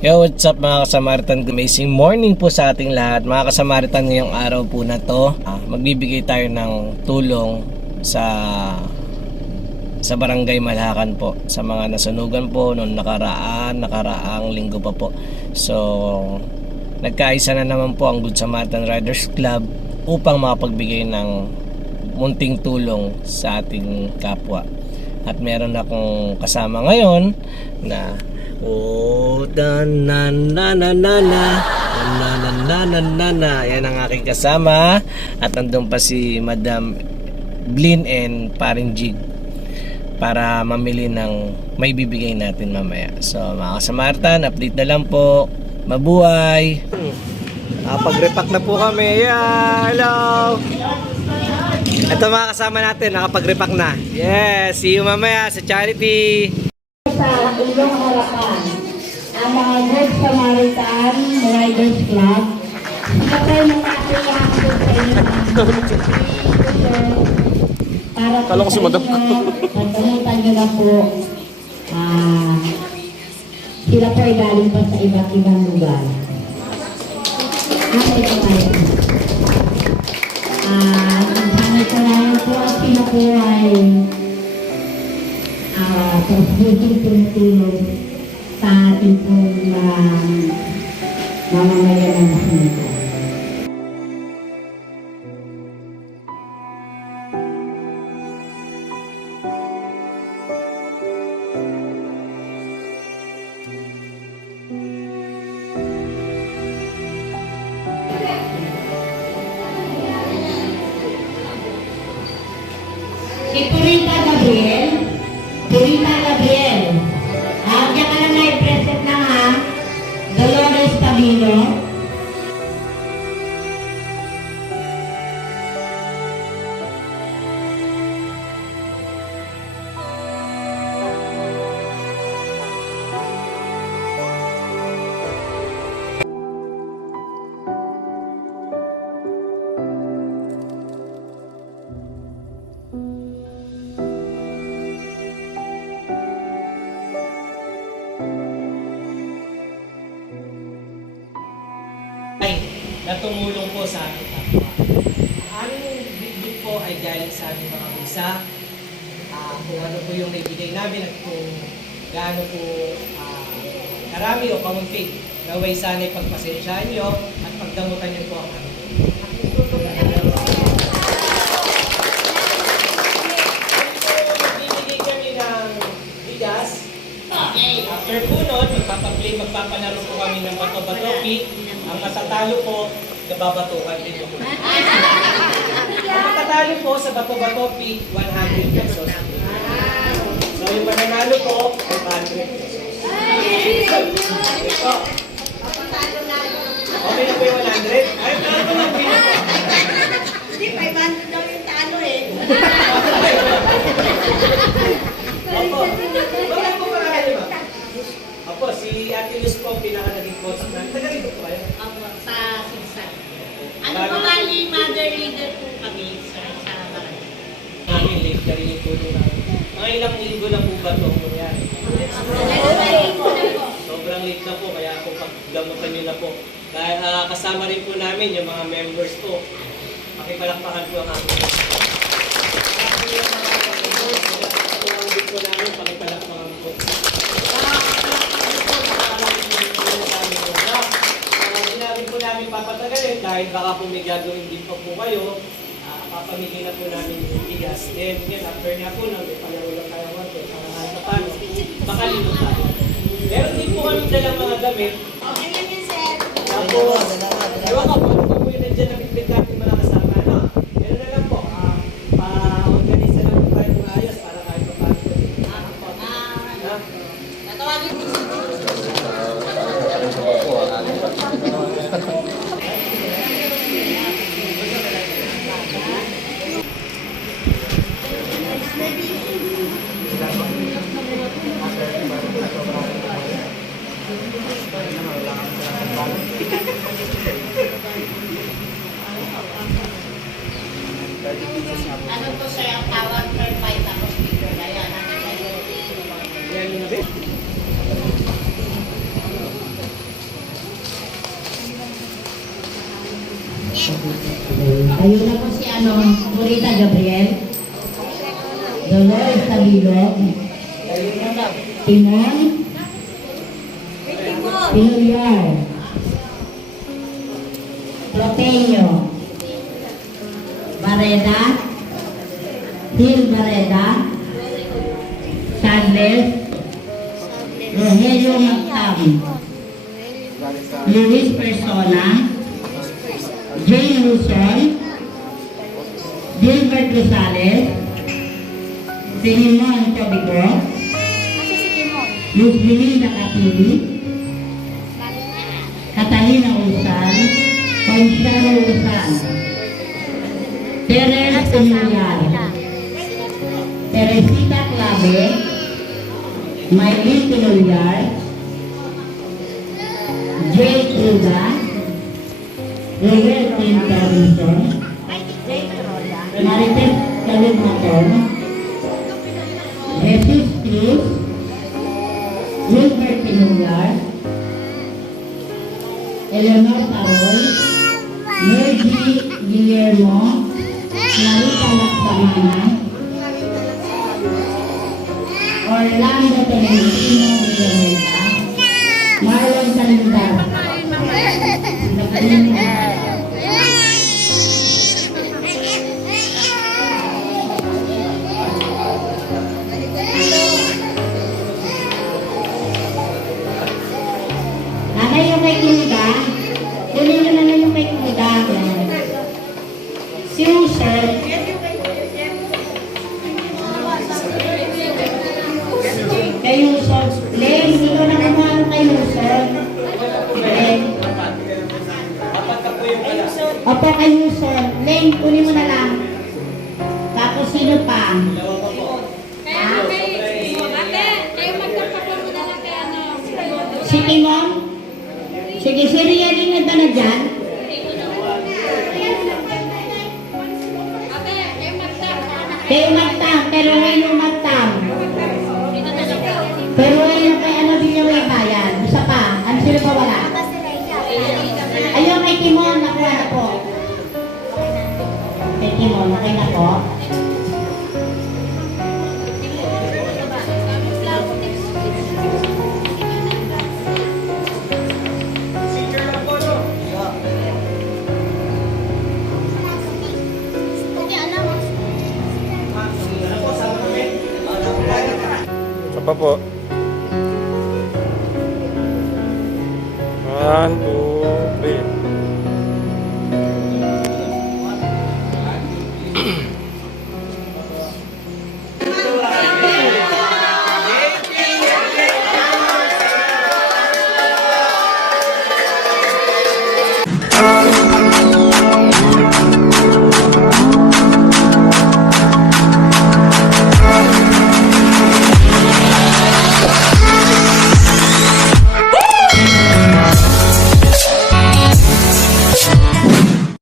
Yo, what's up mga kasamaritan? Amazing morning po sa ating lahat. Mga kasamaritan, ngayong araw po na to, magbibigay tayo ng tulong sa Barangay Malhakan po, sa mga nasunugan po noong nakaraang linggo pa po. So, nagkaisa na naman po ang Good Samaritan Riders Club upang makapagbigay ng munting tulong sa ating kapwa. At meron akong kasama ngayon na yan ang aking kasama. At nandun pa si Madam Blin and Paring Jig para mamili ng may bibigay natin mamaya. So mga kasamartan, update na lang po. Mabuhay! Nakapag-repack na po kami. Yeah, hello! Ito mga kasama natin, nakapag-repack na. Yes, see you mamaya sa charity. Sa ilong harapan, ang mga Good Samaritan Riders Club, kapag natin yakot sa inyo para Kala ko si Madam. pagkamutan nyo na po, sila po ay galing pa sa iba't ibang lugar. Nasa ito tayo. Sanay ko lang po at sila po ay tulong sa ating pong mamamayan ng Masinita. Si Purita Gabriel. Diyan ka na na-present na ha. Dolores Tabino. Na tumulong po sa ating kapwa. Ang bitbit po ay galing sa aming mga visa. Kung ano po yung naibigay namin at kung gaano po karami o kamunti. Naway sana'y pagpasensyahan nyo at pagdamutan nyo po ang aming. Magbibigay kami ng bigas. After po nun, magpapanalo po kami ng bato-batopi. Ang masatalo po, nababatukan din po. Ang matatalo po sa bato-batopi, 100 pesos. So yung mananalo po, 500 pesos. Okay na po yung 100? Ay, talo ko lang po. Hindi, 500 daw yung talo eh. Opo. Bakit po marami ba? Opo, si Ate Luz po, pinaka-naging coach na. Taga-rito po kayo? Opo, sa Sinsan. Ano po bali, mother leader po kami sa barangay. Namin, late ka rin yung tulong namin. Mga ilang linggo na po ba ito nangyari? Sobrang late na po, kaya po pagdamutan nyo na po. Dahil kasama rin po namin yung mga members po. Pakipalakpakan po ang amin. Pakipalakpakan po namin, pakipalakpakan po. Hindi po namin papatagalin dahil baka po may gagawin din pa po kayo. Papamigay na po namin yung bigas. Then, yun, after nga po, may palaro lang tayo konti para kahit na paano, makalimot tayo. Meron din po kami dalang mga damit. Okay lang yan, sir. Tapos, ewan ko, paano po yung nandiyan na bitbit natin mga kasama, no? Meron na lang po, pa-organisa lang po tayo ng ayos para kahit pa paano. Tatawagin po. Ano po sir ang tawag per fight tapos speaker? Kaya natin tayo. Yan yung bit. Kayo na po si Purita Gabriel. Dolores Tabilog. Timon. Pinulyar. Proteño. Barreda. Gil Barreda. Sadles. Rogelio Mactam. Luis Persona. Jane Luzon. Gilbert Rosales. Sinimon Tobico. Luz Belinda Catili. Catalina Usan. Consuelo Usan. Teresa Pinulyar. Teresita Clave. Maylin Pinulyar. Jay Uda. Roger Tintorison. Marites Calugmaton. Jesus Cruz. Wilbert Pinulyar. Eleanor Tarol. Mergy Guillermo. Narita Laksamana. Orlando Tolentino Villameta. Marlon Salindar. Nanay yung kay Kuda. Kunin nyo na yung kay Kuda. Si Uson. Kay Uson. Len, ikaw na kumano kay Uson. Len. Opo, kay Uson. Len, kunin mo na lang. Tapos sino pa? Si Timon? Sige, si Ria din na ba na dyan? Kay Umatang, pero ngayon Umatang. Pero ngayon kay ano din yung may bayan. Isa pa, ano sila pa wala? Ayun, kay Timon, nakuha na po. Kay Timon, nakuha na po. Isa pa po. 1, 2, 3. Oh,